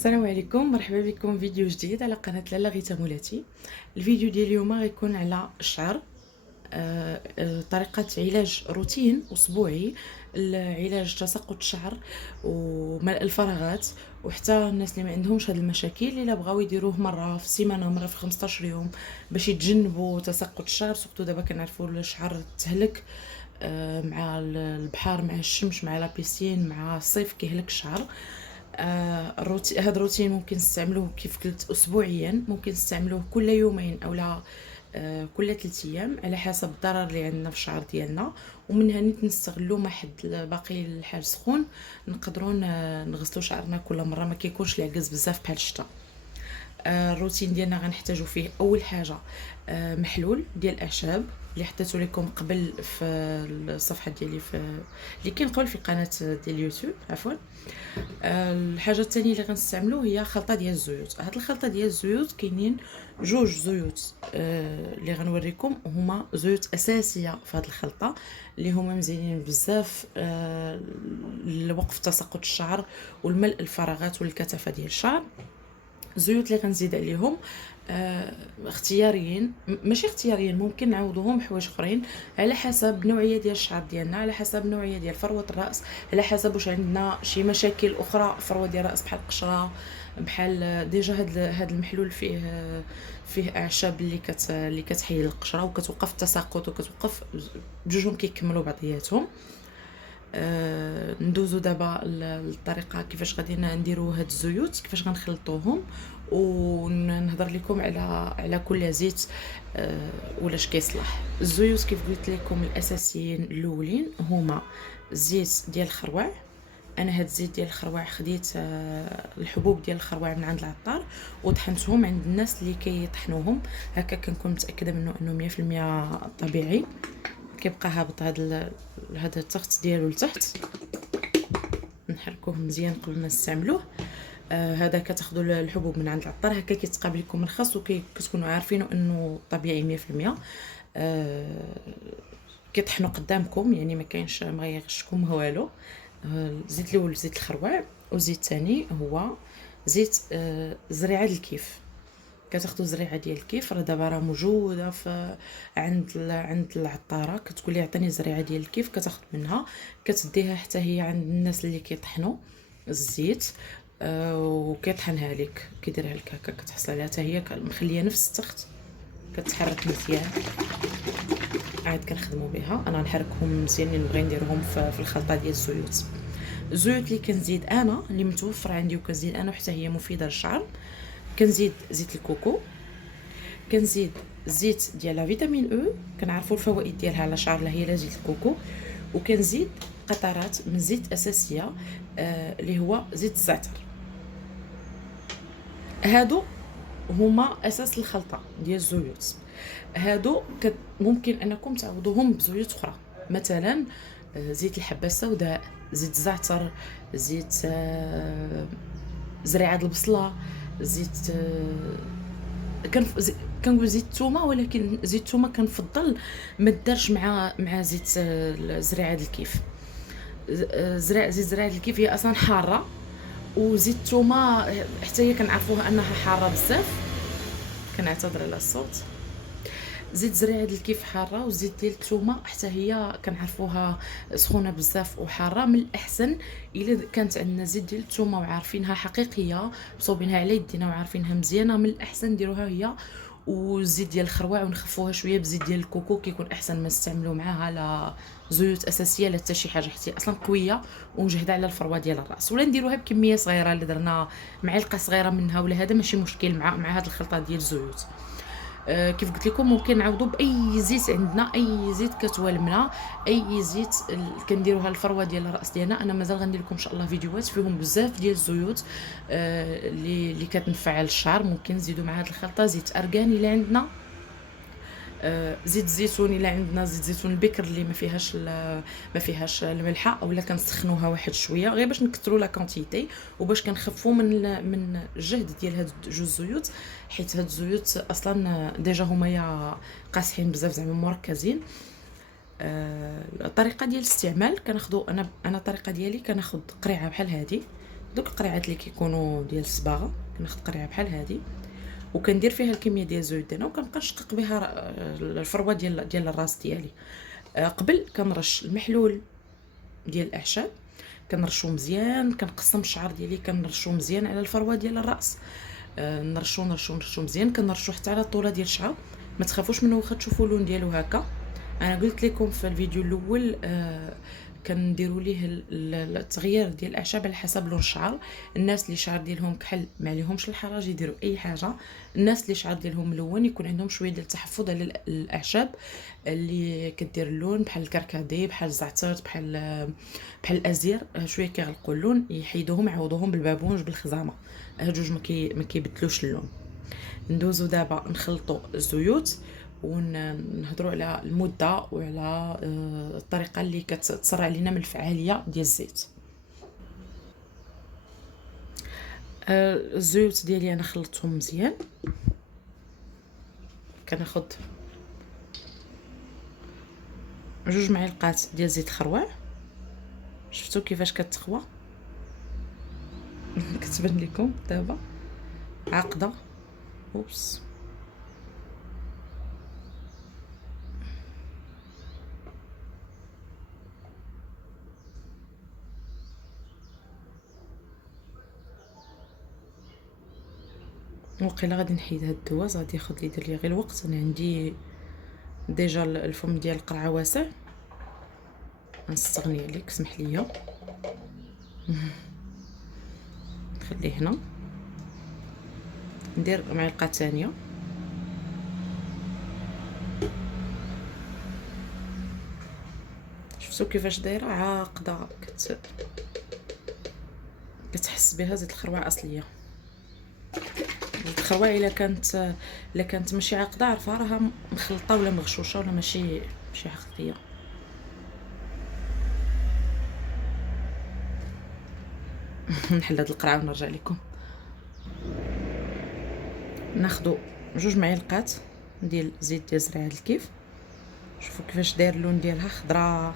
السلام عليكم، مرحبا بكم فيديو جديد على قناه لالا غيتا مولاتي. الفيديو ديال اليوم غيكون على الشعر، طريقه علاج روتين اسبوعي لعلاج تساقط الشعر وملء الفراغات، وحتى الناس اللي ما عندهمش هاد المشاكل اللي بغاو يديروه مره في السيمانه مره في 15 يوم باش يتجنبوا تساقط الشعر. سورتو دابا كنعرفوا الشعر تهلك مع البحر، مع الشمس، مع لابيسين، مع الصيف كيهلك الشعر. هذا الروتين ممكن نستعملوه كيف قلت اسبوعيا، ممكن نستعملوه كل يومين او لا كل 3 ايام على حسب الضرر اللي عندنا في الشعر ديالنا. ومنها نيت نستغلوا ما حد باقي الحال سخون نقدروا نغسلوا شعرنا كل مره، ما كيكونش العكز بزاف بحال الشتا. الروتين ديالنا غنحتاجو فيه اول حاجه محلول ديال الاعشاب اللي حطيتو لكم قبل في الصفحه ديالي اللي كاين قبل في القناه ديال اليوتيوب عفوا. الحاجه الثانيه اللي غنستعملو هي خلطه ديال الزيوت. هاد الخلطه ديال الزيوت كاينين جوج زيوت اللي غنوريكم، هما زيوت اساسيه في هاد الخلطه اللي هما مزيانين بزاف لوقف تساقط الشعر والملء الفراغات والكثافه ديال الشعر. الزيوت اللي غنزيد عليهم اختياريين، ماشي اختياريين، ممكن نعوضوهم بحوايج اخرين على حسب نوعيه ديال الشعر ديالنا، على حسب نوعيه ديال فروه الراس، على حسب واش عندنا شي مشاكل اخرى فروه ديال الراس بحال القشره، بحال ديجا هاد المحلول فيه اعشاب اللي كتحيد القشره وكتوقف التساقط وكتوقف بجوجهم كيكملوا بعضياتهم. ندوزو دابا الطريقه كيفاش غادي نديرو هاد الزيوت، كيفاش غنخلطوهم، ونهضر لكم على كل زيت ولاش كيصلح. الزيوت كيف قلت لكم الاساسيين الاولين هما زيت ديال الخروع. انا هاد الزيت ديال الخروع خديت الحبوب ديال الخروع من عند العطار وطحنتهم عند الناس اللي كيطحنوهم، هكا كنكون متاكده منه انه 100% طبيعي. كيبقى هابط هذا التخت ديالو لتحت، نحركوه مزيان قبل ما نستعملوه. هذا كتاخذوا الحبوب من عند العطار، هكا كيتقابل لكم رخص وكتكونوا عارفينه انه طبيعي 100%. كيطحنوا قدامكم، يعني ما كاينش ما غيغشكم والو. الزيت الاول زيت الخروع، والزيت الثاني هو زيت زريعه الكيف. كتاخذوا الزريعه ديال الكيف، راه دابا موجوده عند العطاره، كتقول لي عطيني الزريعه ديال الكيف، كتاخذ منها كتديها حتى هي عند الناس اللي كيطحنوا الزيت وكيطحنها لك، كيديرها لك هكا، كتحصل عليها حتى هي مخليه نفس التخت، كتحرك مزيان. عاد كنخدموا بها، انا نحركهم مزيان اللي نبغي نديرهم في الخلطه ديال الزيوت. الزيوت اللي كنزيد انا اللي متوفر عندي وكنزيد انا وحتى هي مفيده للشعر، كنزيد زيت الكوكو، كنزيد زيت ديال لا فيتامين او، كنعرفوا الفوائد ديالها على الشعر اللي هي زيت الكوكو، وكنزيد قطرات من زيت اساسيه اللي هو زيت الزعتر. هادو هما اساس الخلطه ديال الزيوت. هادو ممكن انكم تعوضوهم بزيوت اخرى، مثلا زيت الحبه السوداء، زيت الزعتر، زيت زريعه البصله، زيت كنقول زيت الثومه، ولكن زيت الثومه كنفضل ما دارش مع زيت زريعه الكيف. زيت زريعه الكيف هي اصلا حاره، وزيت الثومه حتى هي كنعرفوها انها حاره بزاف. كنعتذر على الصوت. زيت زريعه الكيف حاره، وزيت ديال الثومه حتى هي كنعرفوها سخونه بزاف وحاره. من الاحسن الا كانت عندنا زيت ديال الثومه وعارفينها حقيقيه مصوبينها على يدينا وعارفينها مزيانه، من الاحسن نديروها هي والزيت ديال الخروع، ونخفوها شويه بزيت ديال الكوكو، كيكون احسن ما نستعملوا معاها لا زيوت اساسيه لا حتى شي حاجه، حتى اصلا قويه ومجهده على الفروه ديال الراس. ولا نديروها بكميه صغيره، اللي درنا معلقه صغيره منها ولا هذا ماشي مشكل مع هذه الخلطه ديال الزيوت. كيف قلت لكم ممكن نعوضوا باي زيت عندنا، اي زيت كتوالمنا، اي زيت كنديروها الفروه ديال الراس ديالنا. انا مازال غندير لكم ان شاء الله فيديوهات فيهم بزاف ديال الزيوت اللي كتنفع الشعر. ممكن نزيدوا مع هذه الخلطه زيت ارغان الا عندنا، زيت الزيتون الا عندنا زيت زيتون البكر اللي ما فيهاش الملحه، اولا كنسخنوها واحد شويه غير باش نكثروا لا كونتيتي وباش كنخفوا من الجهد ديال هاد جوج الزيوت، حيت هاد الزيوت اصلا ديجا هما يا قاصحين بزاف زعما مركزين. الطريقه ديال الاستعمال كناخذوا، انا الطريقه ديالي كناخذ قريعه بحال هذه، دوك القريعات اللي كيكونوا ديال الصباغه، كناخذ قريعه بحال هذه وكندير فيها الكميه ديال الزيوت ديالنا وكنبقى نشقق بها الفروه ديال الراس ديالي. قبل كنرش المحلول ديال الاعشاب، كنرشو مزيان، كنقسم الشعر ديالي كنرشو مزيان على الفروه ديال الراس، نرشو مزيان، كنرشو حتى على الطوله ديال الشعر. ما تخافوش منه واخا تشوفوا اللون ديالو هكا. انا قلت لكم في الفيديو الاول كنديروا ليه التغيير ديال الاعشاب على حسب لون الشعر. الناس اللي الشعر ديالهم كحل ما عليهمش الحرج يديروا اي حاجه، الناس اللي الشعر ديالهم ملون يكون عندهم شويه ديال التحفظ على الاعشاب اللي كدير اللون، بحال الكركديه، بحال الزعتر، بحال الازير، شويه كيغلقوا اللون يحيدوهم يعوضوهم بالبابونج بالخزامه، هاد جوج ما كيبدلوش اللون. ندوزو دابا نخلطوا الزيوت ونهضروا على المده وعلى الطريقه اللي كتسرع علينا من الفعاليه ديال الزيت. الزيوت ديالي انا خلطتهم مزيان، كناخذ 2 معالق ديال زيت خروع. شفتوا كيفاش كتخوى كتبان لكم دابا عاقده. اوبس، وقيلا غادي نحيد هاد الدواز، غادي ياخذ لي يدير لي غير الوقت. انا عندي ديجا الفم ديال القرعه واسع، غنستغني عليك، سمح لي نخليه هنا. ندير معلقه ثانيه، شفتوا كيفاش دايره عاقده، كتحس بها زيت الخروع اصليه. زيت الخروع الا كانت ماشي عاقده عرفها راها مخلطه ولا مغشوشه ولا ماشي حقيقيه. نحل هاد القرعه ونرجع لكم. ناخذوا 2 معالق ديال زيت ديال زريعه الكيف. شوفوا كيفاش داير اللون ديالها خضراء.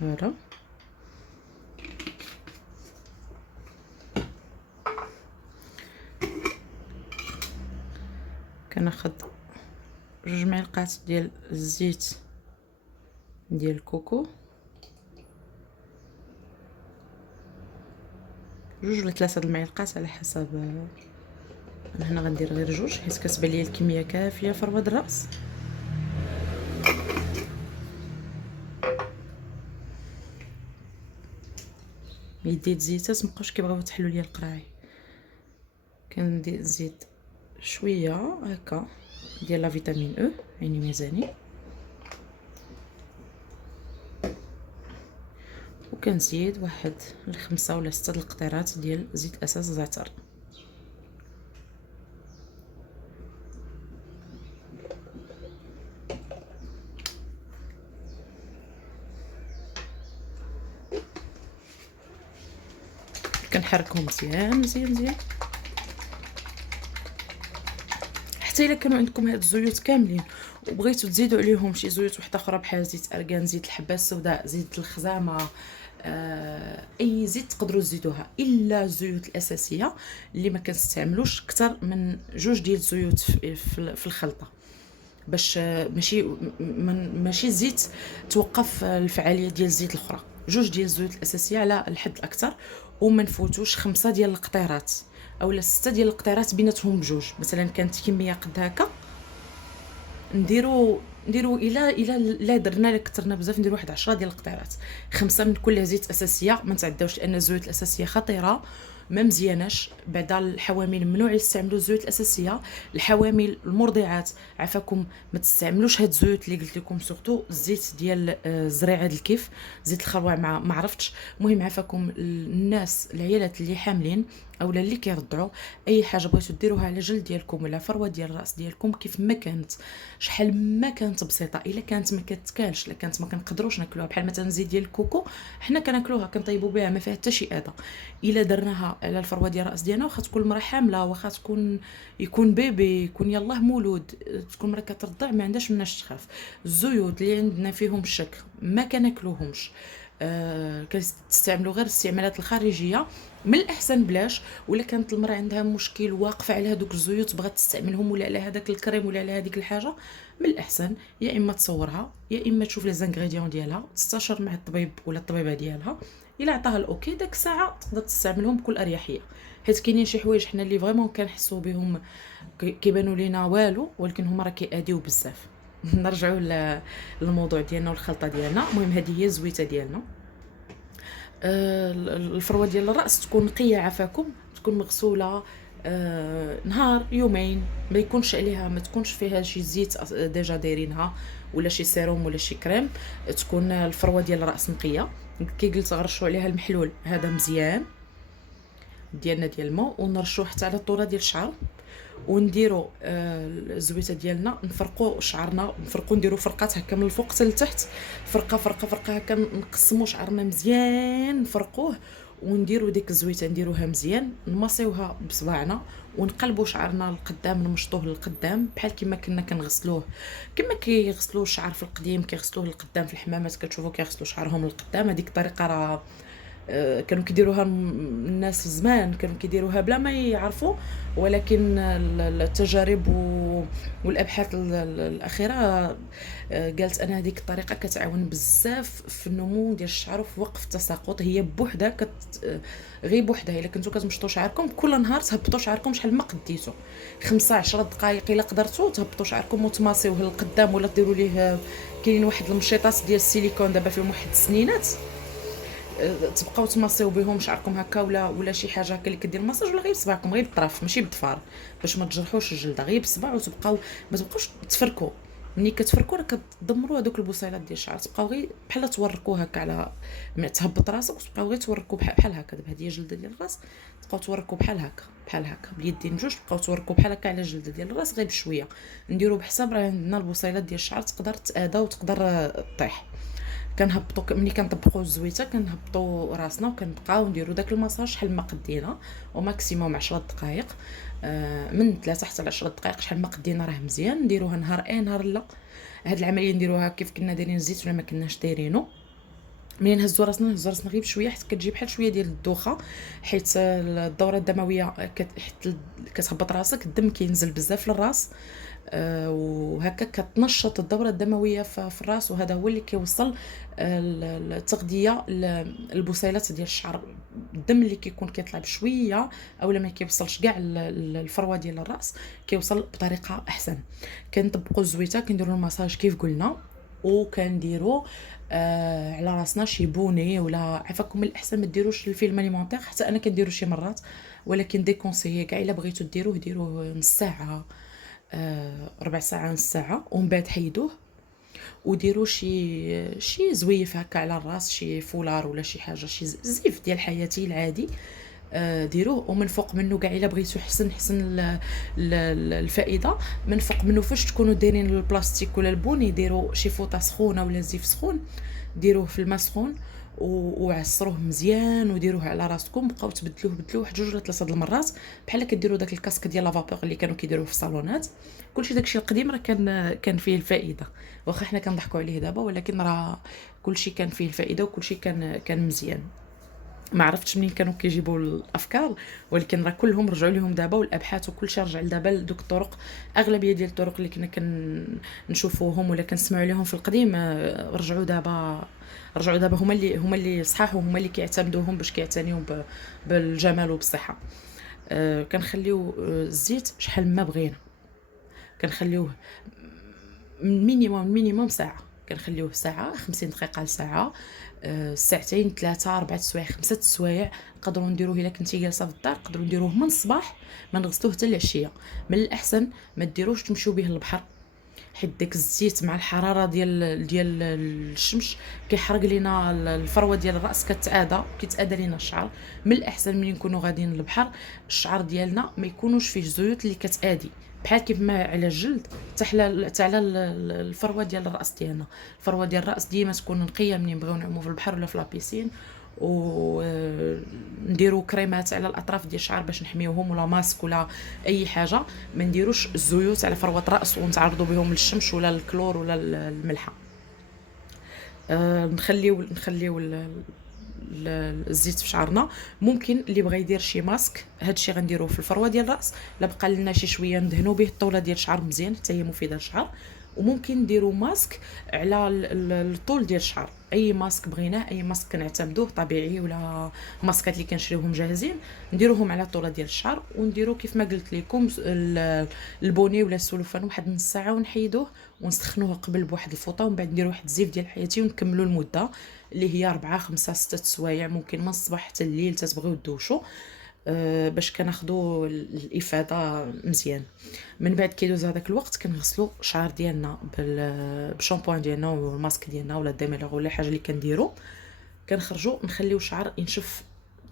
فوالا، كناخذ 2 معالق ديال الزيت ديال الكوكو، 2 ولا 3 المعالق على حسب. انا هنا غندير غير 2 حيت كتبان لي الكميه كافيه في رواد الراس. يديت زيتات مابقاوش كيبغيو يتحلوا ليا القراعي، كنزيد شويه هكا ديال لا فيتامين او عيني ميزاني، وكنزيد واحد 5 ولا 6 القطيرات ديال زيت اساس زعتر. كنحركهم مزيان مزيان مزيان حتى الا كانوا عندكم هاد الزيوت كاملين وبغيتوا تزيدوا عليهم شي زيوت وحده اخرى بحال زيت ارغان، زيت الحبه السوداء، زيت الخزامه، اي زيت تقدروا تزيدوها، الا الزيوت الاساسيه اللي ما كنستعملوش اكثر من 2 ديال الزيوت في الخلطه، باش ماشي زيت توقف الفعاليه ديال الزيت الاخرى. 2 ديال الزيوت الاساسيه على الحد الاكثر، وما نفوتوش 5 ديال القطيرات اولا 6 ديال القطيرات بيناتهم بجوج. مثلا كانت كميه قد هكا نديروا نديرو الا لا درنا لا كثرنا بزاف نديرو واحد 10 ديال القطيرات، 5 من كل زيت اساسيه، ما نتعداوش لان الزيوت الاساسيه خطيره ما مزياناش. بعدا الحوامل ممنوع يستعملوا الزيوت الاساسيه. الحوامل المرضعات عفاكم ما تستعملوش هاد الزيوت اللي قلت لكم، سورتو الزيت ديال زريعه الكيف، زيت الخروع ما عرفتش. المهم عفاكم الناس العيالات اللي حاملين اولا اللي كيرضعوا، اي حاجه بغيتو ديروها على جلد ديالكم ولا فروه ديال الراس ديالكم كيف ما كانت، شحال ما كانت بسيطه، الا كانت ما كتكالش، الا كانت ما كنقدروش ناكلوها، بحال مثلا زيت ديال الكوكو حنا كناكلوها كنطيبوا بها ما فيها حتى شي اذى، الا درناها على الفروه ديال الراس ديالنا واخا تكون المراه حامله، واخا يكون بيبي، يكون يلاه مولود، تكون مراه كترضع ما عندهاش مناش تخاف. الزيوت اللي عندنا فيهم الشك ما كناكلوهمش، كنستعملوا غير الاستعمالات الخارجيه، من الاحسن بلاش. ولا كانت المراه عندها مشكل واقفه على هذوك الزيوت بغات تستعملهم ولا على هذاك الكريم ولا على هذيك الحاجه، من الاحسن يا اما تصورها يا اما تشوف لي زانغريديون ديالها، تستشر مع الطبيب ولا الطبيبه ديالها، الا عطاها الاوكي داك الساعه تقدر تستعملهم بكل اريحيه. حيت كاينين شي حوايج حنا اللي فريمون كنحسوا بهم كيبانوا لينا والو، ولكن هما راه كيأديو بزاف. نرجعوا للموضوع ديالنا والخلطه ديالنا. المهم هذه هي الزويته ديالنا. الفروه ديال الراس تكون نقيه عفاكم، تكون مغسوله نهار يومين، ما يكونش عليها، ما تكونش فيها شي زيت ديجا دايرينها ولا شي سيروم ولا شي كريم، تكون الفروه ديال الراس نقيه. كي قلت غرشوا عليها المحلول هذا مزيان ديالنا ديال الماء، ونرشوه حتى على الطوله ديال الشعر، ونديروا الزويته ديالنا، نفرقوا شعرنا، نفرقوا نديروا فرقات هكا من الفوق حتى لتحت، فرقه فرقه فرقه هكا، نقسموا شعرنا مزيان نفرقوه، ونديروا ديك الزويته نديروها مزيان، نمصيوها بصباعنا ونقلبوا شعرنا للقدام، نمشطوه للقدام بحال كما كنا كنغسلوه، كما كيغسلوا الشعر في القديم كيغسلوه للقدام في الحمامات، كتشوفوا كيغسلوا شعرهم للقدام. هذيك الطريقه راه كانوا كيديروها الناس زمان، كانوا كيديروها بلا ما يعرفوا، ولكن التجارب والابحاث الاخيره قالت ان هذيك الطريقه كتعاون بزاف في النمو ديال الشعر وفي وقف التساقط. هي بوحدها غير بوحدها الا كنتو كتمشطوا شعركم كل نهار، تهبطوا شعركم شحال ما قديتو، 5 10 دقائق الا قدرتوا تهبطوا شعركم وتماسيوه للقدام، ولا ديروا ليه كاينين واحد المشيطات ديال السيليكون دابا فيهم واحد السنينات، تبقاو تماسيو بهم شعركم هكا، ولا شي حاجه هكا اللي كدير الماساج، ولا غير بصبعكم غير بالطرف ماشي بالضفار باش ما تجرحوش الجلده، غير بالصبع، وتبقاو ما تبقاوش تفركوا. ملي كتفركوا راه كتدمروا هذوك البصيلات ديال الشعر، تبقاو غير بحال توركوا هكا على ما تهبط راسك، وتبقاو غير توركوا بحال هكا. دابا هذه هي الجلده ديال الراس، تبقاو توركوا بحال هكا بحال هكا باليدين جوج، تبقاو توركوا بحال هكا على الجلده ديال الراس غير بشويه. نديروا بحساب راه عندنا البصيلات ديال الشعر تقدر تاذى وتقدر تطيح. كنهبطوا ملي كنطبقوا الزويته كنهبطوا راسنا وكنبقاو نديروا داك المساج شحال ما قدينا، وماكسيموم 10 دقائق، من 3 حتى ل 10 دقائق شحال ما قدينا راه مزيان. نديروها نهار نهار لا. هاد العمليه نديروها كيف كنا دايرين الزيت ولا ما كناش دايرينو. ملي نهزوا راسنا غير بشويه، حيت كتجي بحال شويه ديال الدوخه، حيت الدوره الدمويه حيت كتهبط راسك الدم كينزل بزاف للراس، وهكا كتنشط الدوره الدمويه في الراس، وهذا هو اللي كيوصل التغذيه البصيلات ديال الشعر. الدم اللي كيكون كيطلع بشويه اولا ما كيوصلش كاع الفروه ديال الراس، كيوصل بطريقه احسن. كنطبقوا الزويته، كنديروا المساج كيف قلنا، وكنديروا على راسنا شي بوني، ولا عفاكم من الاحسن ما ديروش الفيلم اليمونتير، حتى انا كنديرو شي مرات، ولكن ديكونسيي كاع الا بغيتو ديروه نص ساعه، ربع ساعه، نص ساعه، ومن بعد حيدوه وديروا شي زويف هكا على الراس، شي فولار ولا شي حاجه، شي زيف ديال حياتي العادي، ديروه. ومن فوق منه كاع الا بغيتو حسن الفائده، من فوق منه فاش تكونوا دايرين البلاستيك ولا البوني، ديروا شي فوطه سخونه ولا زيف سخون، ديروه في الماء سخون وعصروه مزيان وديروه على راسكم، بقاو تبدلوه واحد 2 ولا 3 المرات، بحال كديروا داك الكاسك ديال لافابور اللي كانوا كيديروه في الصالونات. كلشي داكشي القديم راه كان فيه الفائده، واخا حنا كنضحكوا عليه دابا، ولكن راه كلشي كان فيه الفائده وكلشي كان مزيان. ما عرفتش منين كانوا كيجيبوا الافكار، ولكن راه كلهم رجعوا لهم دابا، والابحاث وكلشي رجع دابا لدوك الطرق. اغلبيه ديال الطرق اللي كنا كنشوفوهم ولا كنسمعوا عليهم في القديم، رجعوا دابا هما اللي صحاح، وهما اللي كيعتمدوهم باش كيعتنيو بالجمال وبالصحه. كنخليو الزيت شحال ما بغينا، كنخليوه مينيموم ساعه، كنخليوه ساعه 50 دقيقه لساعه، ساعتين 3 4 سوايع 5 سوايع. نقدروا نديروه الا كنتي جالسه في الدار، نقدروا نديروه من الصباح ما نغسلوه حتى العشيه. من الاحسن ما ديروش تمشيو به للبحر، حيت داك الزيت مع الحراره ديال الشمس كيحرق لينا الفروه ديال الراس، كيتاذى لينا الشعر. من الاحسن ملي نكونوا غاديين للبحر الشعر ديالنا ما يكونوش فيه زيوت اللي كتاذي، بحال كيف ما على الجلد حتى على الفروه ديال الراس ديالنا. الفروه ديال الراس ديما تكون نقيه ملي نبغيو نعوموا في البحر ولا في لابيسين، ونديروا كريمات على الاطراف ديال الشعر باش نحميوهم، ولا ماسك ولا اي حاجه. ما نديروش الزيوت على فروه الراس ونتعرضوا بهم للشمس ولا الكلور ولا الملحه. نخليو الزيت في شعرنا. ممكن اللي بغى يدير شي ماسك، هادشي غنديروه في الفروه ديال الراس، لا بقى لنا شي شويه ندهنوا به الطوله ديال الشعر مزيان حتى هي مفيده للشعر. وممكن نديروا ماسك على الطول ديال الشعر، اي ماسك بغيناه، اي ماسك كنعتمدوه طبيعي ولا ماسكات اللي كنشريوهم جاهزين، نديروهم على الطوله ديال الشعر ونديرو كيف ما قلت لكم البوني ولا السلوفان واحد نص ساعه ونحيدوه ونسخنوه قبل بواحد الفوطه، ومن بعد نديرو واحد الزيف ديال حياتي ونكملوا المده اللي هي 4 5 6 سوايع، ممكن من الصباح حتى الليل تتبغيو دوشوا باش كناخذوا الافاده مزيان. من بعد كيدوز هذاك الوقت كنغسلوا الشعر ديالنا بالشامبوان ديالنا والماسك ديالنا ولا الديميلور ولا حاجه اللي كنديروا. كنخرجوا نخليو الشعر ينشف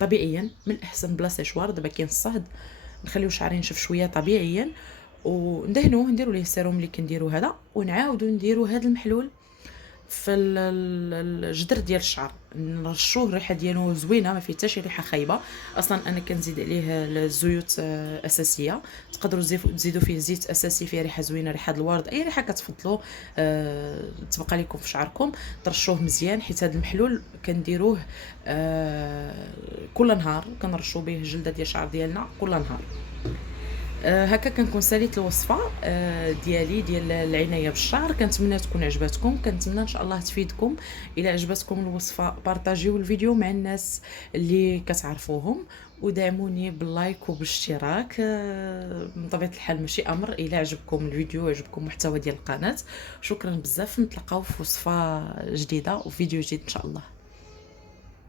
طبيعيا، من الاحسن بلا سيشوار، دابا كاين الصهد، نخليو الشعر ينشف شويه طبيعيا وندهنوه، نديروا ليه السيروم اللي كنديروا هذا، ونعاودوا نديروا هذا المحلول في الجدر ديال الشعر، نرشوه الريحه ديالو زوينه ما فيه حتى شي ريحه خايبه. اصلا انا كنزيد عليه الزيوت اساسيه، تقدروا تزيدوا فيه زيت اساسي فيه ريحه زوينه، ريحه الورد، اي ريحه كتفضلوا تبقى لكم في شعركم. ترشوه مزيان، حيت هذا المحلول كنديروه كل نهار، كنرشوا به الجلده ديال الشعر ديالنا كل نهار. هكا كنكون ساليت الوصفه ديالي ديال العنايه بالشعر. كنتمنى تكون عجبتكم، كنتمنى ان شاء الله تفيدكم. الى عجبتكم الوصفه بارطاجيو الفيديو مع الناس اللي كتعرفوهم، ودعموني باللايك وبالاشتراك. من طبيعه الحال ماشي امر، الى عجبكم الفيديو وعجبكم المحتوى ديال القناه. شكرا بزاف، نتلاقاو في وصفه جديده وفيديو جديد ان شاء الله.